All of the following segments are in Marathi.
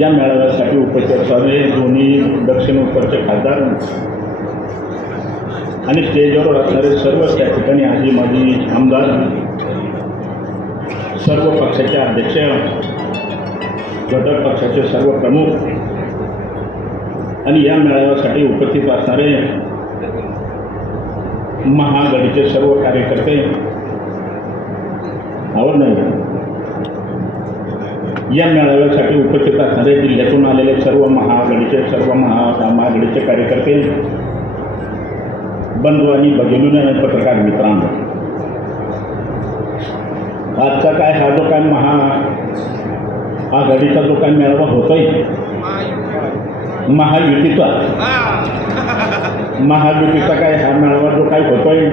या मेळाव्यासाठी उपस्थित सर्व दोन्ही दक्षिण उत्तरचे खासदार आणि स्टेजवर असणारे सर्व त्या ठिकाणी आजी माजी आमदार सर्व पक्षाचे अध्यक्ष घटक पक्षाचे सर्व प्रमुख आणि या मेळाव्यासाठी उपस्थित असणारे महागडीचे सर्व कार्यकर्ते आवड नाही या मेळाव्यासाठी उपस्थित असणारे जिल्ह्यातून आलेले सर्व महाआघाडीचे सर्व महा महागडीचे कार्यकर्ते बंधू आणि बघेलून पत्रकार मित्रांनो आजचा काय हा जो काय महा आघाडीचा जो काय मेळावा होतोय महायुतीचा महायुतीचा काय हा मेळावा जो काय होतोय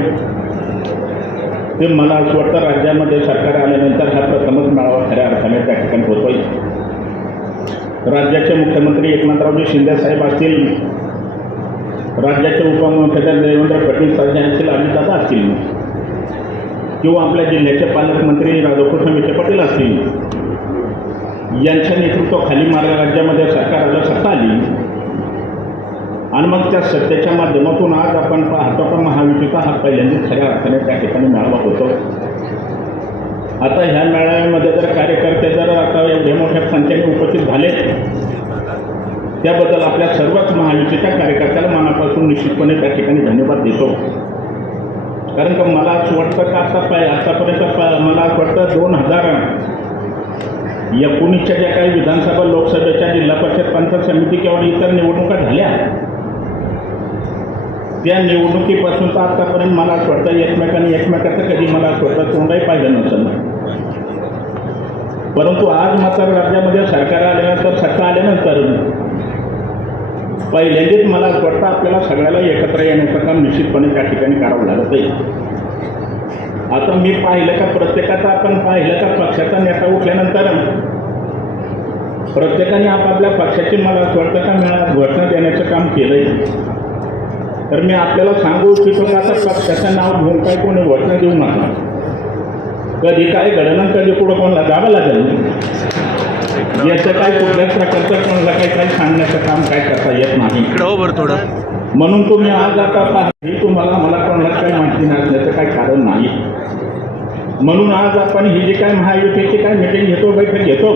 ते मला असं वाटतं राज्यामध्ये सरकार आल्यानंतर हा प्रथमच मेळावा खऱ्या अर्थाने त्या ठिकाणी होतोय राज्याचे मुख्यमंत्री एकनाथरावजी शिंदेसाहेब असतील राज्याचे उपमुख्यमंत्री देवेंद्र फडणवीस साहेब असतील दादा असतील किंवा आपल्या जिल्ह्याचे पालकमंत्री राधाकृष्ण विखे पाटील असतील यांच्या नेतृत्वाखाली मार्ग राज्यामध्ये सरकार आलं सत्ता आली आणि मग त्या सत्तेच्या माध्यमातून आज आपण पाहतो का महायुतीचा हा पहिल्यांदाच खऱ्या अर्थाने त्या ठिकाणी मेळावा होतो आता ह्या मेळाव्यामध्ये जर कार्यकर्ते जर आता एवढे मोठ्या संख्येने उपस्थित झाले त्याबद्दल आपल्या सर्वच महायुतीच्या कार्यकर्त्याला मनापासून निश्चितपणे त्या ठिकाणी धन्यवाद देतो कारण का मला असं वाटतं का आता पाय आतापर्यंत मला असं वाटतं दोन हजार एकोणीसच्या ज्या काही विधानसभा लोकसभेच्या जिल्हा परिषद पंचायत समिती किंवा इतर निवडणुका झाल्या त्या निवडणुकीपासून तर आत्तापर्यंत मला स्वतः एकमेकांनी एकमेकाचं कधी मला स्वतः तोंडही पाहिलं नव्हतं परंतु आज मात्र राज्यामध्ये सरकार आल्यानंतर सत्ता आल्यानंतर पहिल्यांदाच मला स्वतः आपल्याला सगळ्याला एकत्र येण्याचं काम निश्चितपणे त्या ठिकाणी करावं लागत आहे आता मी पाहिलं का प्रत्येकाचा आपण पाहिलं का पक्षाचा नेता उठल्यानंतर प्रत्येकाने आपापल्या पक्षाची मला स्वतः का मिळा घोषणा देण्याचं काम केलं आहे तर मी आपल्याला सांगू इच्छितो की आता पक्षाचं नाव घेऊन काय कोणी वचन देऊ नका कधी काय घडणं कधी कुठं कोणाला जावं लागेल याचं काय कुठल्याच प्रकारचं कोणाला काही काही सांगण्याचं काम काय करता येत नाही हो थोडं म्हणून तुम्ही आज आता हे तुम्हाला मला कोणाला काही माहिती नाही त्याचं काही कारण नाही म्हणून आज आपण ही जी काय महायुतीची काय मिटिंग घेतो बैठक घेतो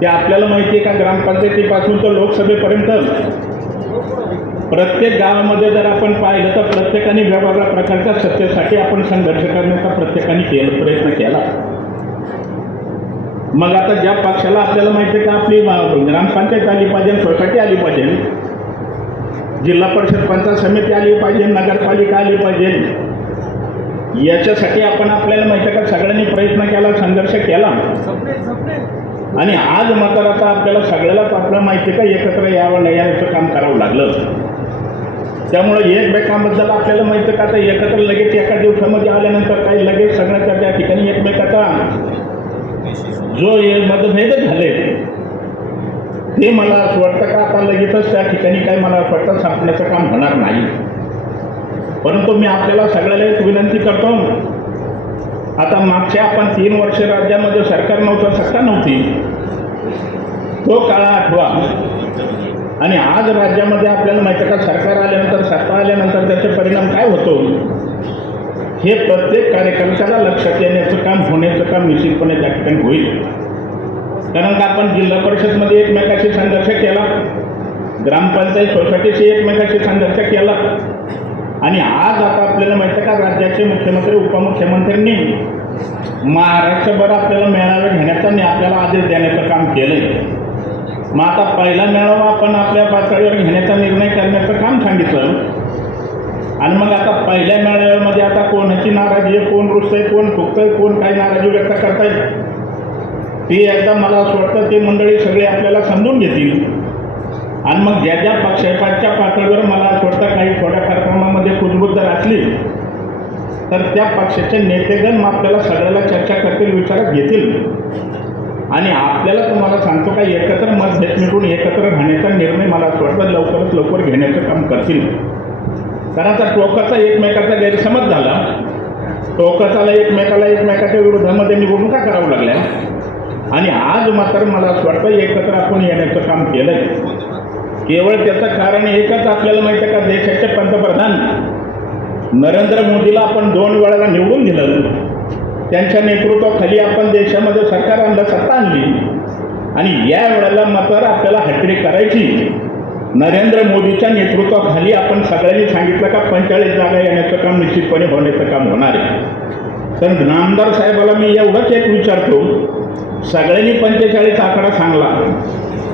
ते आपल्याला माहिती आहे का ग्रामपंचायतीपासून तर लोकसभेपर्यंत प्रत्येक गावामध्ये जर आपण पाहिलं तर प्रत्येकाने वेगवेगळ्या प्रकारच्या सत्तेसाठी आपण संघर्ष करण्याचा प्रत्येकाने केलं प्रयत्न केला मग आता ज्या पक्षाला आपल्याला माहिती आहे का आपली ग्रामपंचायत आली पाहिजे सोसायटी आली पाहिजे जिल्हा परिषद पंचायत समिती आली पाहिजे नगरपालिका आली पाहिजे याच्यासाठी आपण आपल्याला माहिती आहे का सगळ्यांनी प्रयत्न केला संघर्ष केला आणि आज मात्र आता आपल्याला सगळ्यालाच आपल्याला माहिती आहे का एकत्र यावं यायचं काम करावं लागलं त्यामुळे एकमेकांबद्दल आपल्याला माहिती का आता एकत्र लगेच एका दिवसामध्ये आल्यानंतर काही लगेच सगळ्याच्या त्या ठिकाणी एकमेकाचा जो मतभेद झाले ते मला असं वाटतं का आता लगेचच त्या ठिकाणी काही मला वाटतं संपण्याचं काम होणार नाही परंतु मी आपल्याला सगळ्याला एक विनंती करतो आता मागच्या आपण तीन वर्ष राज्यामध्ये सरकार नव्हतं सत्ता नव्हती तो काळ आठवा आणि आज राज्यामध्ये आपल्याला माहिती का सरकार आल्यानंतर सरकार आल्यानंतर त्याचे परिणाम काय होतो हे प्रत्येक कार्यकर्त्याला लक्षात येण्याचं काम होण्याचं काम निश्चितपणे त्या ठिकाणी होईल कारण का आपण जिल्हा परिषदमध्ये एकमेकाशी संघर्ष केला ग्रामपंचायत सोसायटीशी एकमेकाशी संघर्ष केला आणि आज आता आपल्याला माहिती का राज्याचे मुख्यमंत्री उपमुख्यमंत्र्यांनी महाराष्ट्रभर आपल्याला मेळावे घेण्याचा आणि आपल्याला आदेश देण्याचं काम केलं मग आता पहिला मेळावा आपण आपल्या पातळीवर घेण्याचा निर्णय करण्याचं काम सांगितलं आणि मग आता पहिल्या मेळाव्यामध्ये आता कोणाची नाराजी आहे कोण आहे कोण फुकतंय कोण काही नाराजी व्यक्त करता येईल ते एकदा मला असं वाटतं ते मंडळी सगळे आपल्याला समजून घेतील आणि मग ज्या ज्या पक्षपातच्या पातळीवर मला असं वाटतं काही थोड्या कार्यक्रमामध्ये कुजबूज जर असली तर त्या पक्षाचे नेतेगण मग आपल्याला सगळ्याला चर्चा करतील विचारात घेतील आणि आपल्याला तुम्हाला सांगतो का एकत्र मत मिटून एकत्र राहण्याचा निर्णय मला असं वाटतं लवकरात लवकर घेण्याचं काम करतील कारण आता टोकाचा एकमेकाचा गैरसमज झाला टोकाचाला एकमेकाला एकमेकाच्या विरोधामध्ये निवडणुका करावं लागल्या आणि आज मात्र मला असं वाटतं एकत्र आपण येण्याचं काम केलं केवळ त्याचं कारण एकच आपल्याला माहिती आहे का देशाचे पंतप्रधान नरेंद्र मोदीला आपण दोन वेळाला निवडून दिलं त्यांच्या नेतृत्वाखाली आपण देशामध्ये सरकार आणलं सत्ता आणली आणि या वेळेला मात्र आपल्याला हटरी करायची नरेंद्र मोदीच्या नेतृत्वाखाली आपण सगळ्यांनी सांगितलं का पंचेचाळीस जागा येण्याचं काम निश्चितपणे होण्याचं काम होणार आहे तर नामदार साहेबाला मी एवढंच एक विचारतो सगळ्यांनी पंचेचाळीस आकडा सांगला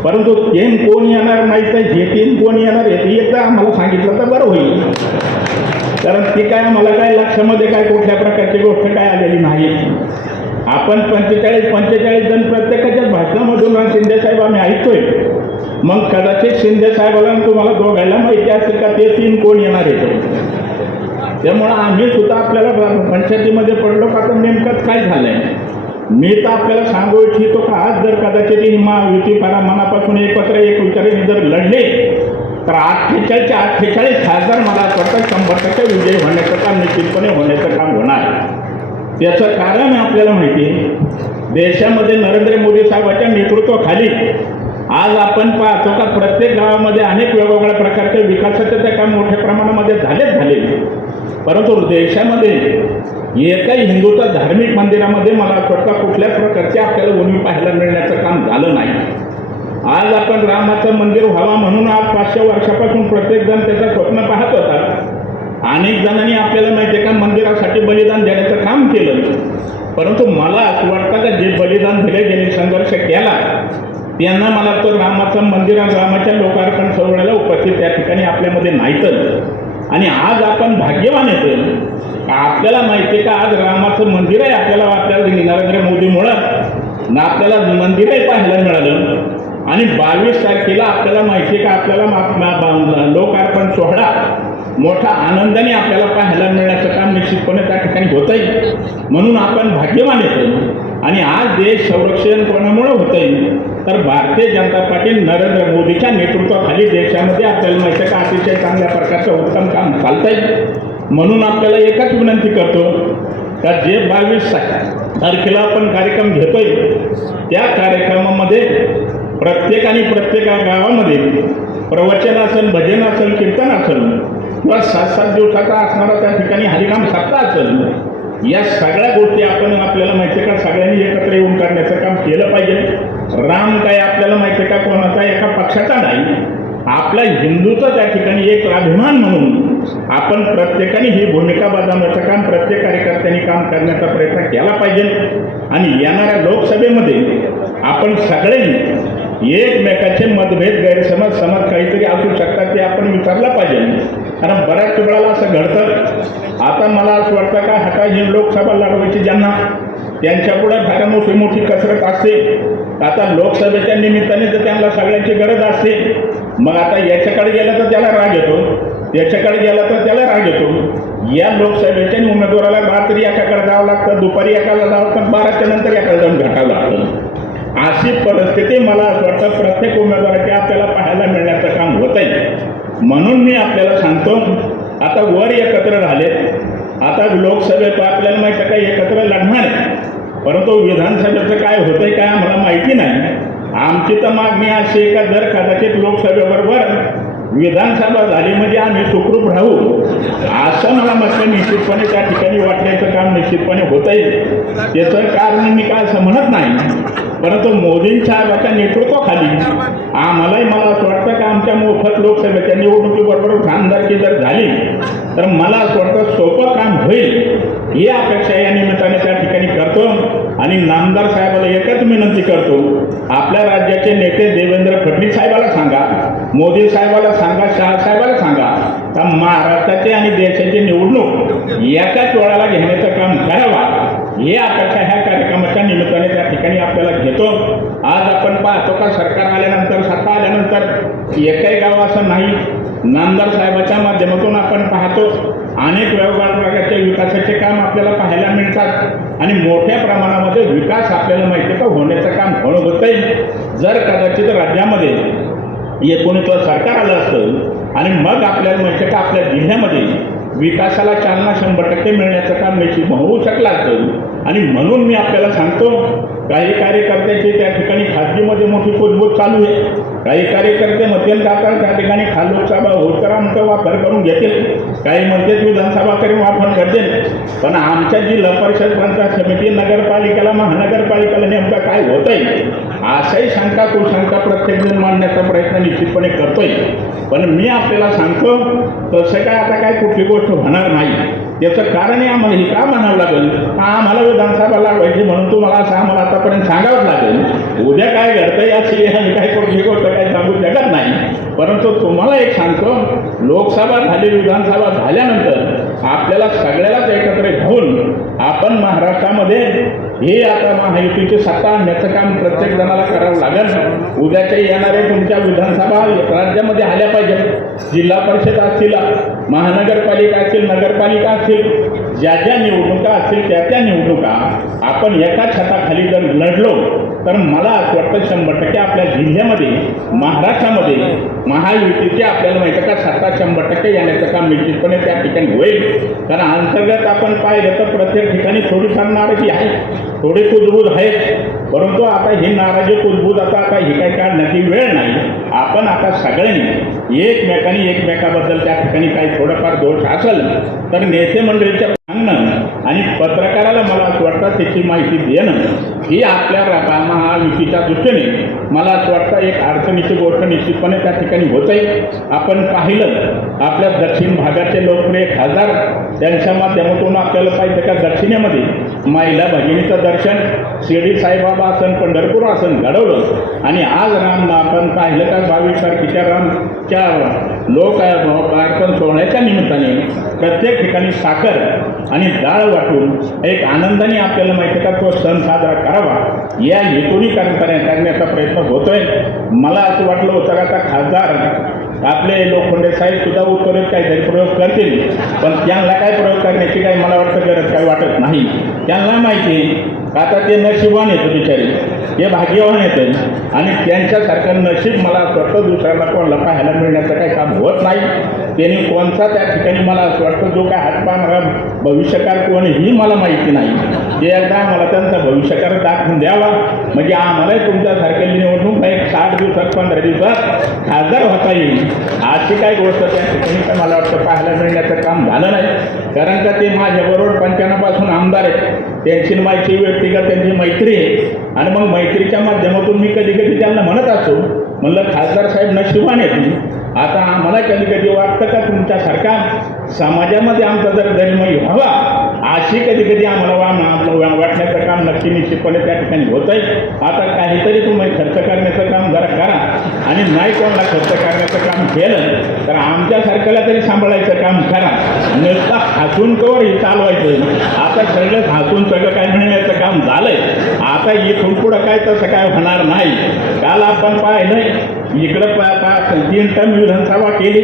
परंतु एम कोण येणार नाही तर हे तीन कोण येणार हे एकदा आम्हाला सांगितलं तर बरं होईल कारण ते काय मला काय लक्षामध्ये काय कुठल्या प्रकारची गोष्ट काय आलेली नाही आपण पंचेचाळीस पंचेचाळीस जण प्रत्येकाच्या भाषणामधून शिंदेसाहेब आम्ही ऐकतोय मग कदाचित साहेबाला तुम्हाला दोघायला माहिती असेल का ते तीन कोण येणार आहेत त्यामुळं आम्ही सुद्धा आपल्याला पंचायतीमध्ये पडलो का तर नेमकंच काय झालंय मी तर आपल्याला सांगू इच्छितो का आज जर कदाचित ही महायुती पारा मनापासून एकत्र एक विचार जर लढले तर अठ्ठेचाळीसच्या अठ्ठेचाळीस खासदार मला असं वाटतं शंभर टक्के विजयी होण्याचं काम निश्चितपणे होण्याचं काम होणार याचं कारण आपल्याला माहिती आहे देशामध्ये नरेंद्र मोदी साहेबांच्या नेतृत्वाखाली आज आपण पाहतो का प्रत्येक गावामध्ये अनेक वेगवेगळ्या प्रकारचे विकासाचे ते काम मोठ्या प्रमाणामध्ये झालेच झाले परंतु देशामध्ये एका हिंदूच्या धार्मिक मंदिरामध्ये मला स्वतः कुठल्याच प्रकारची आपल्याला उणीव पाहायला मिळण्याचं काम झालं नाही आज आपण रामाचं मंदिर व्हावा म्हणून आज पाचशे वर्षापासून प्रत्येक जण त्याचं स्वप्न पाहत होता अनेक जणांनी आपल्याला माहिती आहे का मंदिरासाठी बलिदान देण्याचं काम केलं परंतु मला असं वाटतं का जे बलिदान दिले ज्यांनी संघर्ष केला त्यांना मला तर रामाचं मंदिर आणि रामाच्या लोकार्पण सोहळ्याला उपस्थित त्या ठिकाणी आपल्यामध्ये नाहीतच आणि आज आपण भाग्यवान येतो आपल्याला माहिती आहे का आज रामाचं मंदिर आहे आपल्याला आपल्याला नरेंद्र मोदीमुळं ना आपल्याला मंदिरही पाहायला मिळालं आणि बावीस तारखेला आपल्याला माहिती का आपल्याला लोकार्पण सोहळा मोठा आनंदाने आपल्याला पाहायला मिळण्याचं काम निश्चितपणे त्या ठिकाणी होत आहे म्हणून आपण भाग्यवान येतो आणि आज देश संरक्षणपणामुळे होत आहे तर भारतीय जनता पार्टी नरेंद्र मोदीच्या नेतृत्वाखाली देशामध्ये आपल्याला माहिती का अतिशय चांगल्या प्रकारचं उत्तम काम आहे म्हणून आपल्याला एकच विनंती करतो का जे बावीस तारखेला आपण कार्यक्रम घेतोय त्या कार्यक्रमामध्ये प्रत्येकाने प्रत्येका गावामध्ये प्रवचन असेल भजन असेल कीर्तन असेल किंवा सात सात दिवसाचा असणारा त्या ठिकाणी हरिनाम सत्ता असेल या सगळ्या गोष्टी आपण आपल्याला माहिती आहे का सगळ्यांनी एकत्र येऊन करण्याचं काम केलं पाहिजे राम काय आपल्याला माहिती आहे का कोणाचा एका पक्षाचा नाही आपला हिंदूचा त्या ठिकाणी एक अभिमान म्हणून आपण प्रत्येकाने ही भूमिका बजावण्याचं काम प्रत्येक कार्यकर्त्यांनी काम करण्याचा प्रयत्न केला पाहिजे आणि येणाऱ्या लोकसभेमध्ये आपण सगळ्यांनी एकमेकाचे मतभेद गैरसमज समज काहीतरी असू शकतात ते आपण विचारलं पाहिजे कारण बऱ्याच वेळाला असं घडतं आता मला असं वाटतं का हटा जी लोकसभा लढवायची ज्यांना त्यांच्यापुढे फार मोठी मोठी कसरत असते आता लोकसभेच्या निमित्ताने तर त्यांना सगळ्यांची गरज असते मग आता याच्याकडे गेलं तर त्याला राग येतो याच्याकडे गेला तर त्याला राग येतो या लोकसभेच्या उमेदवाराला रात्री एकाकडे जावं लागतं दुपारी एकाला जावं लागतं बाराच्या नंतर एकाला जाऊन भेटावं लागतं अशी परिस्थिती मला असं वाटतं प्रत्येक उमेदवाराची आपल्याला पाहायला मिळण्याचं काम होत आहे म्हणून मी आपल्याला सांगतो आता वर एकत्र राहिले आता लोकसभेत आपल्याला माहिती काही एकत्र लढणार परंतु विधानसभेचं काय होतं काय आम्हाला माहिती नाही आमची तर मागणी अशी का जर कदाचित लोकसभेबरोबर विधानसभा झाली म्हणजे आम्ही सुखरूप राहू असं मला म्हटलं निश्चितपणे त्या ठिकाणी वाटण्याचं काम निश्चितपणे होत आहे त्याचं कारण मी काय असं म्हणत नाही परंतु मोदी साहेबाच्या नेतृत्वाखाली आम्हालाही मला असं वाटतं का आमच्या मोफत लोकसभेच्या निवडणुकीबरोबर खासदारकी जर झाली तर मला असं वाटतं सोपं काम होईल ही अपेक्षा या निमित्ताने त्या ठिकाणी करतो आणि नामदार साहेबाला एकच विनंती करतो आपल्या राज्याचे नेते देवेंद्र फडणवीस साहेबाला सांगा मोदी साहेबाला सांगा शाह साहेबाला सांगा तर महाराष्ट्राचे आणि देशाची निवडणूक एकाच वेळाला घेण्याचं काम करावा हे आता ह्या कार्यक्रमाच्या निमित्ताने त्या ठिकाणी आपल्याला घेतो आज आपण पाहतो का सरकार आल्यानंतर सत्ता आल्यानंतर एकही गाव असं नाही नामदार साहेबाच्या माध्यमातून आपण पाहतो अनेक प्रकारच्या विकासाचे काम आपल्याला पाहायला मिळतात आणि मोठ्या प्रमाणामध्ये विकास आपल्याला माहिती का होण्याचं काम होणं होत जर कदाचित राज्यामध्ये एकोणीसला सरकार आलं असेल आणि मग आपल्याला माहिती का आपल्या जिल्ह्यामध्ये विकासाला चालना शंभर टक्के मिळण्याचं काम निश्चित होऊ शकला तरी आणि म्हणून मी आपल्याला सांगतो काही कार्यकर्त्याचे त्या ठिकाणी खाजगीमध्ये मोठी खोजबोज चालू आहे काही कार्यकर्ते मध्यंतर त्या ठिकाणी खालोकसभा होतकरांचा वापर करून घेतील काही म्हणतात विधानसभा करून वापर करतील पण आमच्या जिल्हा परिषद पंचायत समिती नगरपालिकेला महानगरपालिकेला नेमकं काय होत असाही शंका शंका प्रत्येकजण मांडण्याचा प्रयत्न निश्चितपणे करतोय पण मी आपल्याला सांगतो तसं काय आता काय कुठली गोष्ट होणार नाही याचं कारण आम्हाला हे का म्हणावं लागेल आम्हाला विधानसभाला पाहिजे म्हणून तुम्हाला असं आम्हाला आतापर्यंत सांगावंच लागेल उद्या काय घडतं याची आम्ही काय कुठली गोष्ट काय सांगू शकत नाही परंतु तुम्हाला एक सांगतो लोकसभा झाली विधानसभा झाल्यानंतर आपल्याला सगळ्यालाच एकत्र घेऊन आपण महाराष्ट्रामध्ये हे आता महायुतीची सत्ता आणण्याचं काम प्रत्येक जणाला करावं लागेल उद्याच्या येणाऱ्या तुमच्या विधानसभा राज्यामध्ये आल्या पाहिजे जिल्हा परिषद असतील महानगरपालिका असतील नगरपालिका असतील ज्या ज्या निवडणुका असतील त्या त्या निवडणुका आपण एका छताखाली जर लढलो तर मला असं वाटतं शंभर टक्के आपल्या जिल्ह्यामध्ये महाराष्ट्रामध्ये महायुतीचे आपल्याला माहिती का सत्ता शंभर टक्के येण्याचं काम निश्चितपणे त्या ठिकाणी होईल कारण अंतर्गत आपण पाहिलं तर प्रत्येक ठिकाणी थोडीफार नाराजी आहे थोडी कुजबूज आहेत परंतु आता ही नाराजी कुजबूज आता आता ही काही काळ नक्की वेळ नाही आपण आता सगळ्यांनी एकमेकांनी एकमेकाबद्दल त्या ठिकाणी काही थोडंफार दोष असेल तर नेते मंडळीच्या आणि पत्रकाराला मला असं वाटतं त्याची माहिती देणं ही आपल्या महायुतीच्या दृष्टीने मला असं वाटतं एक अडचणीची गोष्ट निश्चितपणे त्या ठिकाणी होत आहे आपण पाहिलं आपल्या दक्षिण भागाचे एक हजार त्यांच्या माध्यमातून आपल्याला पाहिजे का दक्षिणेमध्ये महिला भगिनीचं दर्शन शिर्डी साईबाबा आसन पंढरपूर आसन घडवलं आणि आज राम आपण पाहिलं का बावीस तारखेच्या रामच्या लोक अर्पण सोहळ्याच्या निमित्ताने प्रत्येक ठिकाणी साखर आणि डाळ वाटून एक आनंदाने आपल्याला माहिती का तो सण साजरा करावा या हेतूने करण्याचा प्रयत्न होतोय मला असं वाटलं होतं का आता खासदार आपले लोखंडे साहेब सुद्धा उत्तरेत काहीतरी प्रयोग करतील पण त्यांना काय प्रयोग करण्याची काय मला वाटतं गरज काही वाटत नाही त्यांना माहिती आता ते नशिबान येतं बिचारी हे भाग्यवान येतं आणि त्यांच्यासारखं नशीब मला स्वतः दुसऱ्याला लपा पाहायला मिळण्याचं काही काम होत नाही त्यांनी कोणता त्या ठिकाणी मला असं वाटतं जो काय हातपाय मला भविष्यकाळ कोण ही मला माहिती नाही एकदा मला त्यांचा भविष्यकार दाखवून द्यावा म्हणजे आम्हालाही तुमच्यासारख्याची निवडणूक एक साठ दिवसात पंधरा दिवसात खासदार होता येईल अशी काही गोष्ट त्या ठिकाणी मला वाटतं पाहायला मिळण्याचं काम झालं नाही कारण का ते माझ्याबरोबर पंचानापासून आमदार आहेत त्यांची माझी व्यक्तिगत त्यांची मैत्री आहे आणि मग मैत्रीच्या माध्यमातून मी कधी कधी त्यांना म्हणत असो म्हणलं खासदार साहेब नशिबाने तुम्ही आता आम्हाला कधी कधी वाटतं का तुमच्यासारखा समाजामध्ये आमचा जर जन्मही व्हावा अशी कधी कधी आम्हाला वाम वाटण्याचं काम नक्की निश्चितपणे त्या ठिकाणी होत आहे आता काहीतरी तुम्ही खर्च करण्याचं काम जरा करा आणि नाही कोणाला खर्च करण्याचं काम केलं तर आमच्यासारख्याला तरी सांभाळायचं काम करा नुसतं हसून हे चालवायचं आता सगळं हसून सगळं काय म्हणण्याचं काम झालंय आता इथून पुढं काय तसं काय होणार नाही काल आपण पाहिलं इकडं आता तीन टम विधानसभा केली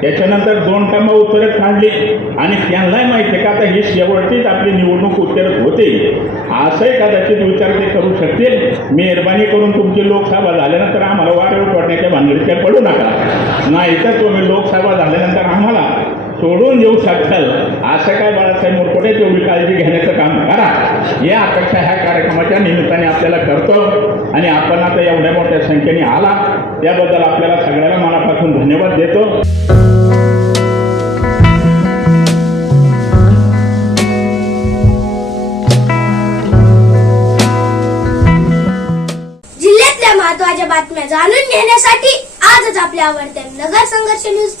त्याच्यानंतर दोन टर्म उत्तरेत काढली आणि त्यांनाही माहिती आहे का आता ही शेवटचीच आपली निवडणूक उत्तरेत होते असंही कदाचित विचार ते करू शकतील मेहरबानी करून तुमची लोकसभा झाल्यानंतर आम्हाला वारेवर वाटण्याच्या भानगडीच्या पडू नका नाहीतर तुम्ही लोकसभा झाल्यानंतर आम्हाला सोडून येऊ शकल असं काय बाळासाहेब मोरकोटे तेवढी काळजी घेण्याचं काम करा या अपेक्षा ह्या कार्यक्रमाच्या निमित्ताने आपल्याला करतो आणि आपण आता एवढ्या मोठ्या संख्येने आला त्याबद्दल आपल्याला सगळ्यांना मनापासून धन्यवाद देतो जिल्ह्यातल्या बातम्या जाणून घेण्यासाठी आजच आपल्या आवडत्या नगर संघर्ष न्यूज